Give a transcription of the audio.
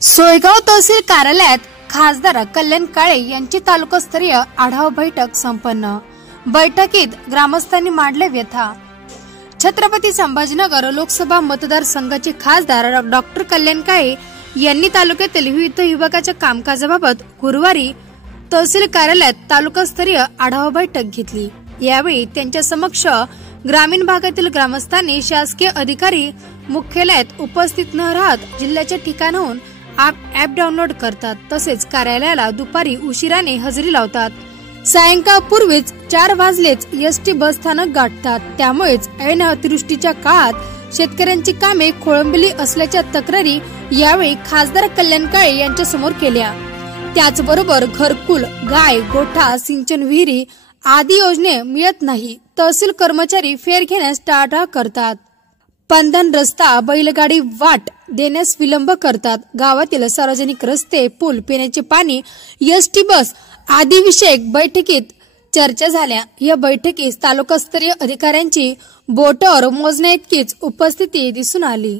सोयगाव तहसील कार्यालयात खासदार कल्याण काळे यांची तालुकास्तरीय आढावा बैठक संपन्न। बैठकीत ग्रामस्थांनी मांडले व्यथा। छत्रपती संभाजीनगर लोकसभा मतदारसंघाचे खासदार डॉक्टर कल्याण काळे यांनी तालुक्यातील विविध विभागाच्या कामकाजाबाबत गुरुवारी तहसील कार्यालयात तालुकास्तरीय आढावा बैठक घेतली। यावेळी त्यांच्या समक्ष ग्रामीण भागातील ग्रामस्थांनी शासकीय अधिकारी मुख्यालयात उपस्थित न राहत जिल्ह्याच्या ठिकाणाहून ॲप डाउनलोड करतात, तसेच कार्यालयाला दुपारी उशिराने हजेरी लावतात। सायंकाळपूर्वीच 4 वाजलेच एसटी बस स्थानक गाठतात। त्यामुळेच ऐन अतिवृष्टीच्या काळात शेतकऱ्यांची कामे खोळंबली असल्याच्या तक्रारी यावेळी खासदार कल्याण काळे यांच्या समोर केल्या। त्याचबरोबर घरकुल, गाय, गोठा, सिंचन विहिरी आदी योजने मिळत नाही। तहसील कर्मचारी फेर घेण्यास टाळाटाळ करतात। पंधन रस्ता, बैलगाडी वाट देण्यास विलंब करतात। गावातील सार्वजनिक रस्ते, पूल, पिण्याचे पाणी, एसटी बस आदी विषयक बैठकीत चर्चा झाल्या। या बैठकीस तालुकास्तरीय अधिकाऱ्यांची बोटावर मोजण्याइतकीच उपस्थिती दिसून आली।